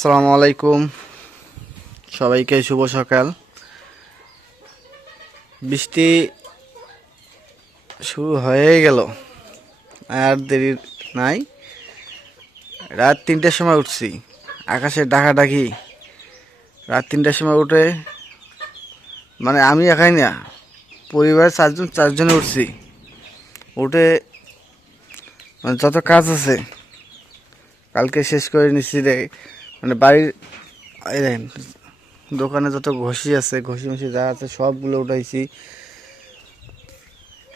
আসসালামু আলাইকুম, সবাইকে শুভ সকাল। বৃষ্টি শুরু হয়ে গেল, আর দেরি নাই। রাত 3টার সময় উঠছি, আকাশে ডাকাডাকি। রাত 3টার সময় উঠে, মানে আমি একাই না, পরিবারের চারজনে উঠছি। উঠে মানে যত কাজ আছে কালকে শেষ করে নিচ্ছি রে। মানে বাড়ির এই দেখেন, দোকানে যত ঘষি আছে, ঘষি মষি যা আছে সবগুলো উঠাইছি।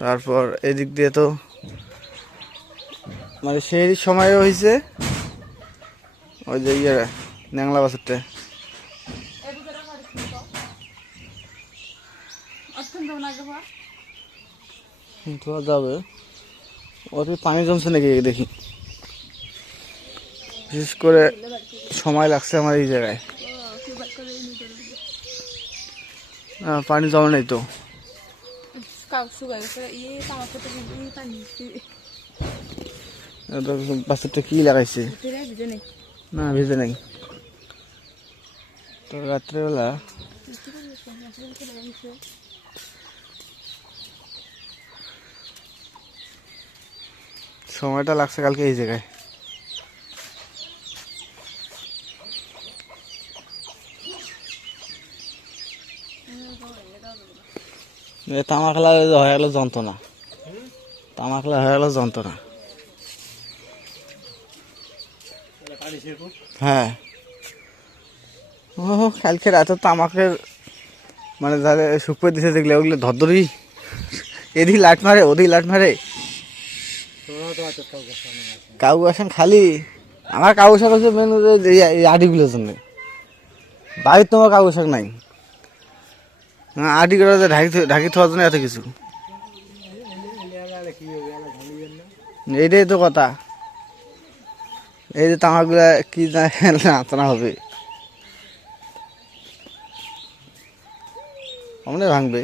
তারপর এদিক দিয়ে তো মানে সেই সময়ও হয়েছে, ওই যে ইয়ে ন্যাংলা বাছুরটা ধোয়া যাবে। ওর পানি জমছে নাকি দেখি। বিশেষ করে সময় লাগছে আমার এই জায়গায়, পানি জমে নাই তো। বাছুরটা কি লাগাইছে? না, ভিজে নাই তো। রাত্রেবেলা সময়টা লাগছে কালকে এই জায়গায়। তামা খেলা হয়ে গেল যন্ত্রণা, তামা খেলা হয়ে গেল যন্ত্রণা। হ্যাঁ, ও কালকে রাতে তামাকের মানে যারা শুকিয়ে দিতে দেখলে ওগুলো ধরধরি, এদিকে লাট মারে ওদিকে লাট মারে। কাউ আসেন খালি আমার কাউ শাক হচ্ছে মেন আডিগুলোর জন্য। বাড়ির তোমার কাউ শাক নাই, আডি করে ঢাকি থাকার জন্য এত কিছু। এইটাই তো কথা, এই যে তামাকগুলা কি আতনা হবে, অমনে ভাঙবে।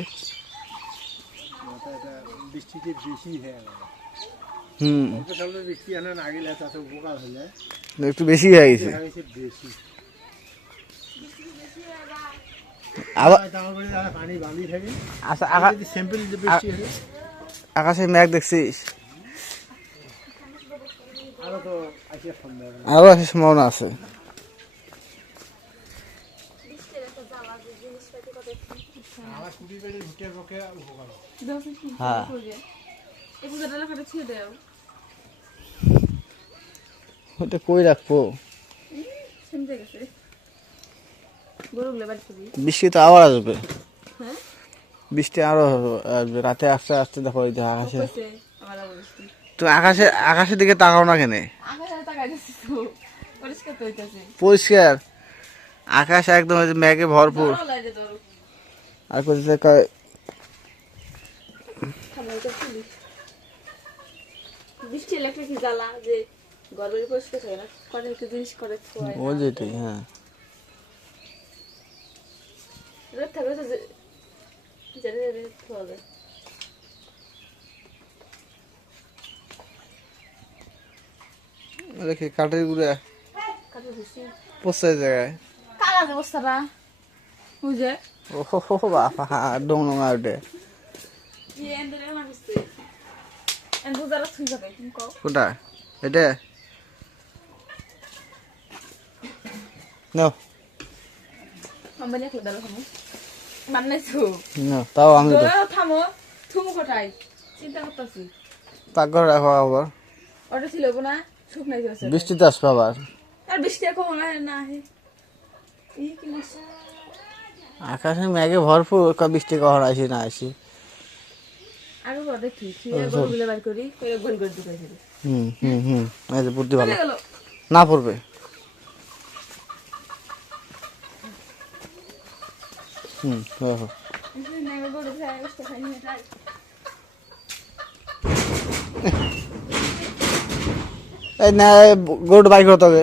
একটু বেশি হয়ে গেছে। আকাশে মেঘ দেখছিস? আরো আসার সম্ভাবনা আছে। হ্যাঁ, ওটা কই রাখবো? বৃষ্টি তো আবার আসবে, বৃষ্টি আরো আসবে রাতে। আস্তে আস্তে দেখো এই আকাশে, তো আকাশের দিকে তাকাও না কেন? পরিষ্কার আকাশ একদম মেঘে ভরপুর। আর বৃষ্টি এলাকা কি জ্বালা যে গরমের পরিষ্কার হয় না, কটা জিনিস করে ও যেটাই। হ্যাঁ, রোদ থাকলে তো জানি খাওয়া যায়। দেখি কাঠের গুঁড়া পোস্তায় জায়গায় কালা অবস্থাটা বুঝে। ও বাবা, ডং ডঙা ওঠে। কোনটা এটা? নাও তাও আমি থামো, থুমু কোথায় চিন্তা করতেছি। পাকঘর রাখো আবার, ওটা ছিল না শুকনাই গেছে। বৃষ্টিতে আসবে আবার। আর বৃষ্টি এখন না আকাশে মেঘে ভরপুর, বৃষ্টি কখন আসি না আসি। আরো দেখি গরুগুলো বার করি গোল করে দিতে। এই যে বুদ্ধি ভালো না পড়বে। এই না, গরুটা বাইক করতে হবে।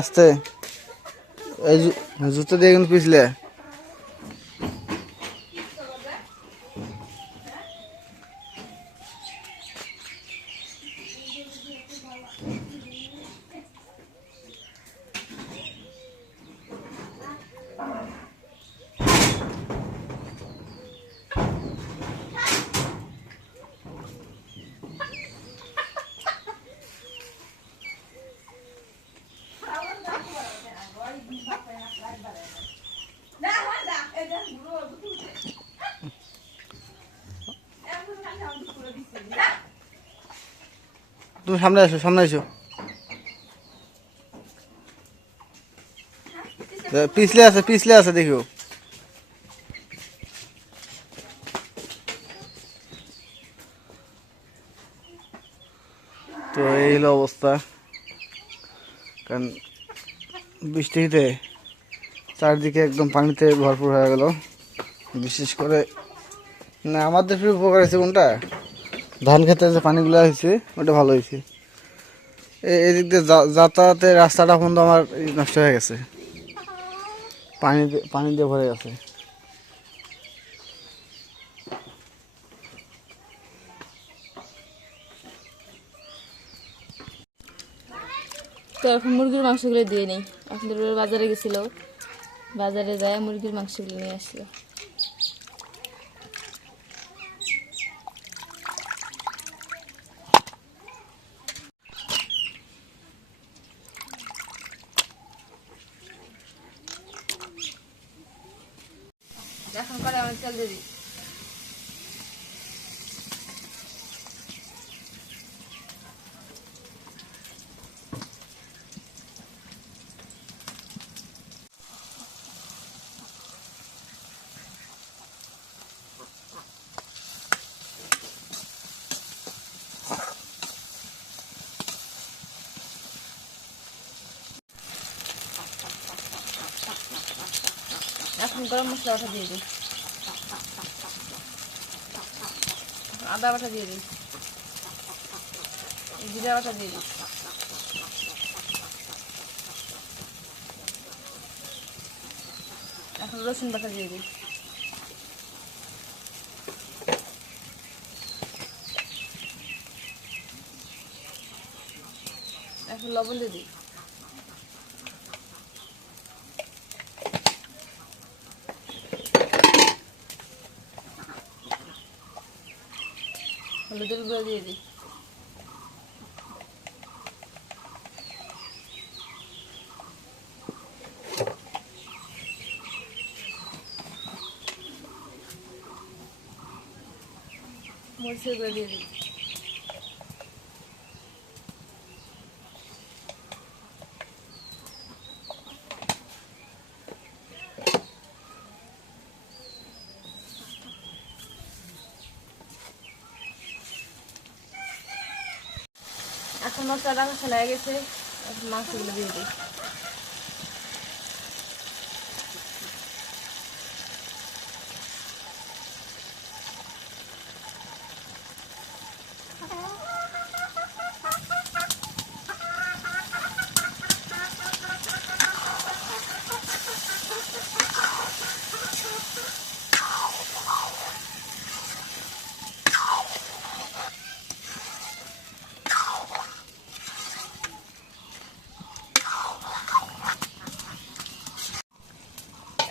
আসতে এই জুতো দিয়ে কিন্তু পিছলে তুমি সামনে আসো, সামনে এসো। পিছলে আছে দেখো। তো এই হলো অবস্থা, কারণ বৃষ্টিতে চারদিকে একদম পানিতে ভরপুর হয়ে গেল। বিশেষ করে না আমাদের ফির উপকার হয়েছে কোনটা, ধান খেতে যে পানিগুলো হয়েছে ওটা ভালো হয়েছে। এদিক দিয়ে যাতায়াতের রাস্তাটা পর্যন্ত আমার নষ্ট হয়ে গেছে, পানি দিয়ে ভরে গেছে। তো এখন মুরগির মাংসগুলো দিয়ে নেই। এখন তো বাজারে গেছিল, বাজারে যায় মুরগির মাংসগুলো নিয়ে আসলো। এখন করে আমার তেল দিয়ে দিই। এখন গরম মশলা বাটা দিয়ে দিই, আদা বাটা দিয়ে দিই, জিরা বাটা দিয়ে দিই, এখন রসুন বাটা দিয়ে দিই, এখন লবণ দিয়ে দিই, হলুদের গুঁড়ো দিয়ে দিই, মরিচের গুঁড়ো দিয়ে দিই, এখন মশলাটা কষা লেগে গেছে, এখন মাংসগুলো দিয়ে দিই।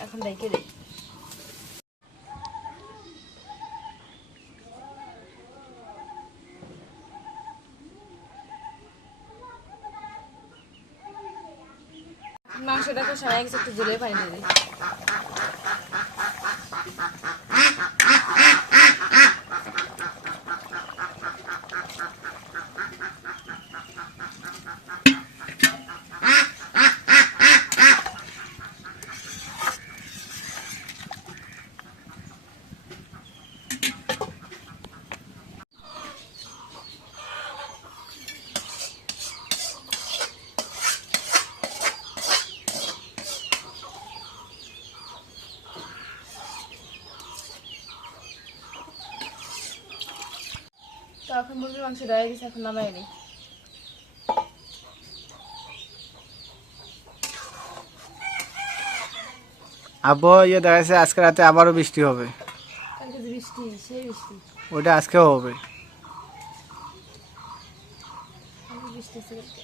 এখন ঢেকে দিই। মাংসটাকে সারা গেছে, একটু জলের পানি দিয়ে দিই। তো এখন মুরগির মাংস রয়ে গেছে, এখন নামাই নিই। আবহাওয়া ইয়ে দেখা যাচ্ছে আজকে রাতে আবারও বৃষ্টি হবে, কালকে যে বৃষ্টি, সেই বৃষ্টি, ওইটা আজকেও হবে। কালকে বৃষ্টি আছে কালকে।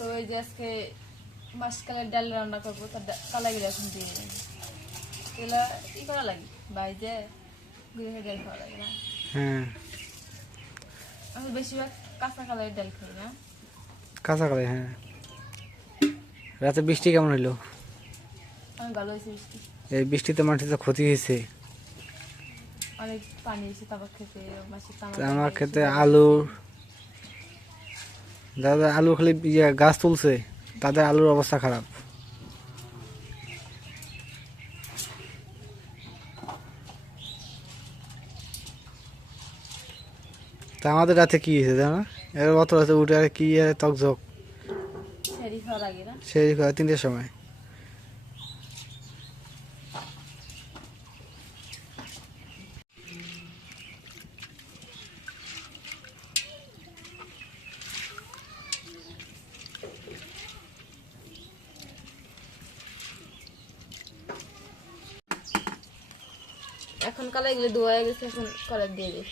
তো এই যে আজকে মাসকালের ডাল রান্না করবো, তার কালাগুলো এখন দিয়ে নেই। এগুলা ই করা লাগে, বাইরে ঘুরে ডাল খাওয়া লাগে না। হ্যাঁ, আমি বেশিরভাগ কাঁচা কালারের ডাল খাই না। কাঁচা কালাই, হ্যাঁ। রাতে বৃষ্টি কেমন হইলো? অনেক ভালো হয়েছে বৃষ্টি। এই বৃষ্টিতে মাটিতে ক্ষতি হয়েছে। অনেক পানি এসে তামাক খেতে, মাসে আমার ক্ষেতে আলু, যাদের আলু খালি গাছ তুলছে তাদের আলুর অবস্থা খারাপ। তা আমাদের রাতে কি হয়েছে জানো? এর অত রাতে উঠে আর কি তকঝক সেরি খাওয়ার আগে না, সেই 3টের সময়। এখন কালাই এগুলো ধোয়া হয়ে গেছে, এখন কালার দিয়ে দিই।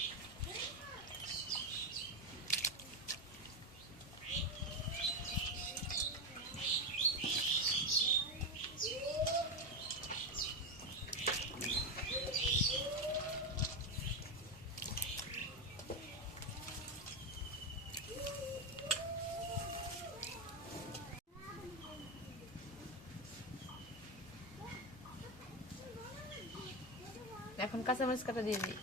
এখন কাঁচামরিচ কাটা দিয়ে দিই।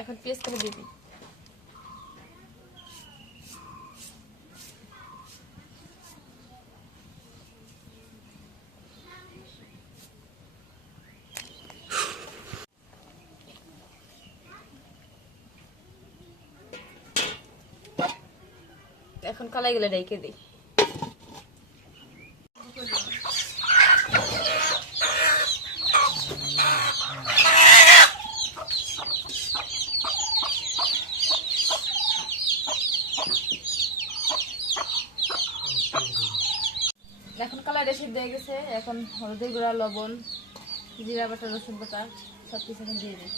এখন পেঁয়াজ কাটা দিয়ে দিই। এখন কালাইগুলো রেখে দিই। এখন কালার সিদ্ধ হয়ে গেছে, এখন হলুদের গুঁড়া, লবণ, জিরা বাটা, রসুন বাটা সব কিছু এখন দিয়ে দিই।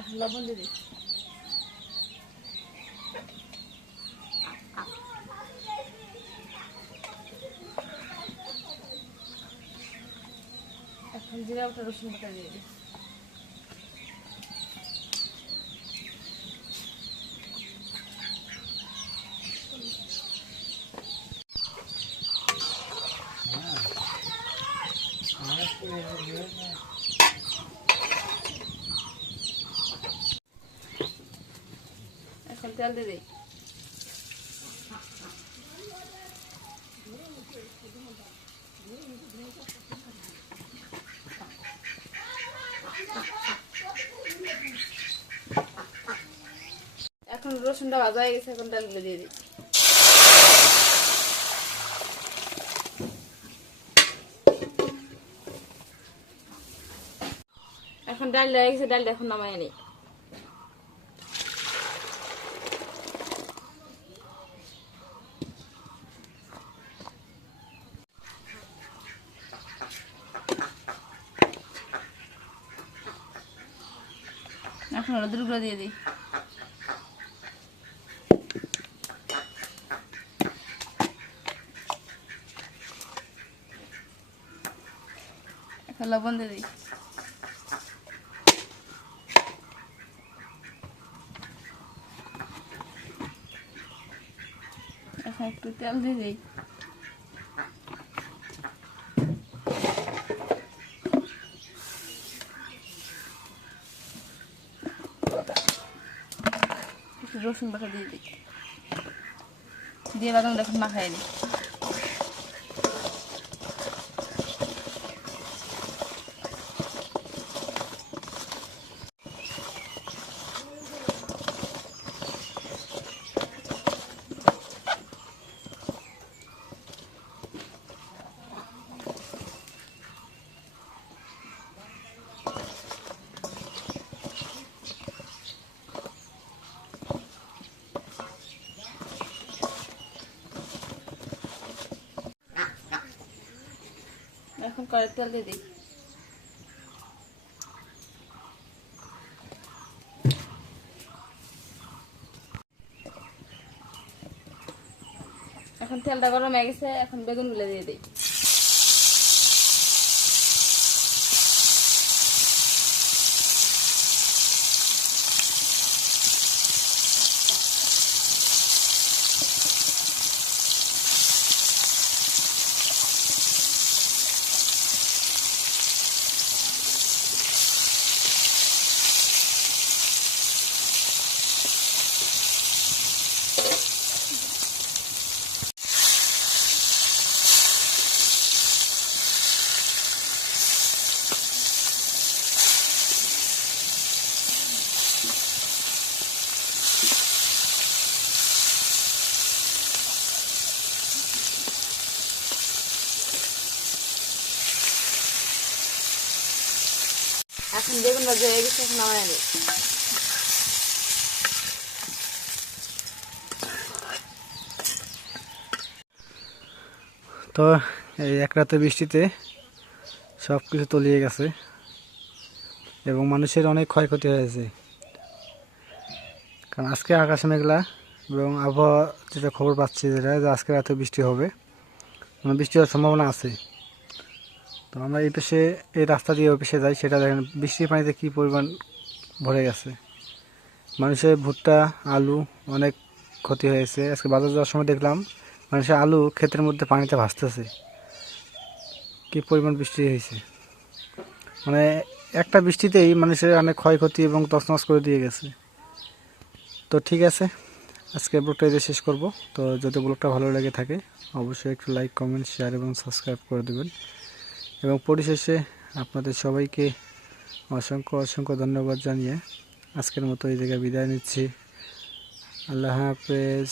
এখন লবণ দিয়ে দিই। এখন জিরা বাটা, রসুন বাটা দিয়ে দিই। এখন তেল দিয়ে দিই। এখন রসুনটা ভাজা হয়ে গেছে, এখন ডালগুলো দিয়ে দিই। এখন ডালটা হয়ে গেছে, ডালটা এখন নামাই নিই। এখন হলুদের গুঁড়ো দিয়ে দিই। এখন লবণ দিয়ে দিই। এখন একটু তেল দিয়ে দিই। একটু রসুন বাটা দিয়ে দিই, দিয়ে বাদাম এখন মাখাই দিই। এখন কড়াই তেল দিয়ে দিই। এখন তেলটা গরম হয়ে গেছে, এখন বেগুনগুলো দিয়ে দিই। এখন বেগুন ভাজা হয়ে গেছে, এখন নামাই নিই। তো এই এক রাতে বৃষ্টিতে সব কিছু তলিয়ে গেছে এবং মানুষের অনেক ক্ষয়ক্ষতি হয়েছে। কারণ আজকে আকাশ মেঘলা এবং আবহাওয়া যেটা খবর পাচ্ছি যেটা যে আজকে রাতে বৃষ্টি হবে, মানে বৃষ্টি হওয়ার সম্ভাবনা আছে। তো আমরা এই পেশে এই রাস্তা দিয়ে ওই পেশে যাই, সেটা দেখেন বৃষ্টির পানিতে কী পরিমাণ ভরে গেছে। মানুষের ভুট্টা আলু অনেক ক্ষতি হয়েছে। আজকে বাজার যাওয়ার সময় দেখলাম মানুষের আলু ক্ষেতের মধ্যে পানিতে ভাসতেছে, কী পরিমাণ বৃষ্টি হয়েছে। মানে একটা বৃষ্টিতেই মানুষের অনেক ক্ষয়ক্ষতি এবং তছনছ করে দিয়ে গেছে। তো ঠিক আছে, আজকে ব্লগটা এতে শেষ করব। তো যদি ব্লগটা ভালো লেগে থাকে অবশ্যই একটু লাইক কমেন্ট শেয়ার এবং সাবস্ক্রাইব করে দেবেন। এবং পরিশেষে আপনাদের সবাইকে অসংখ্য অসংখ্য ধন্যবাদ জানিয়ে আজকের মতো এই জায়গায় বিদায় নিচ্ছি। আল্লাহ হাফেজ।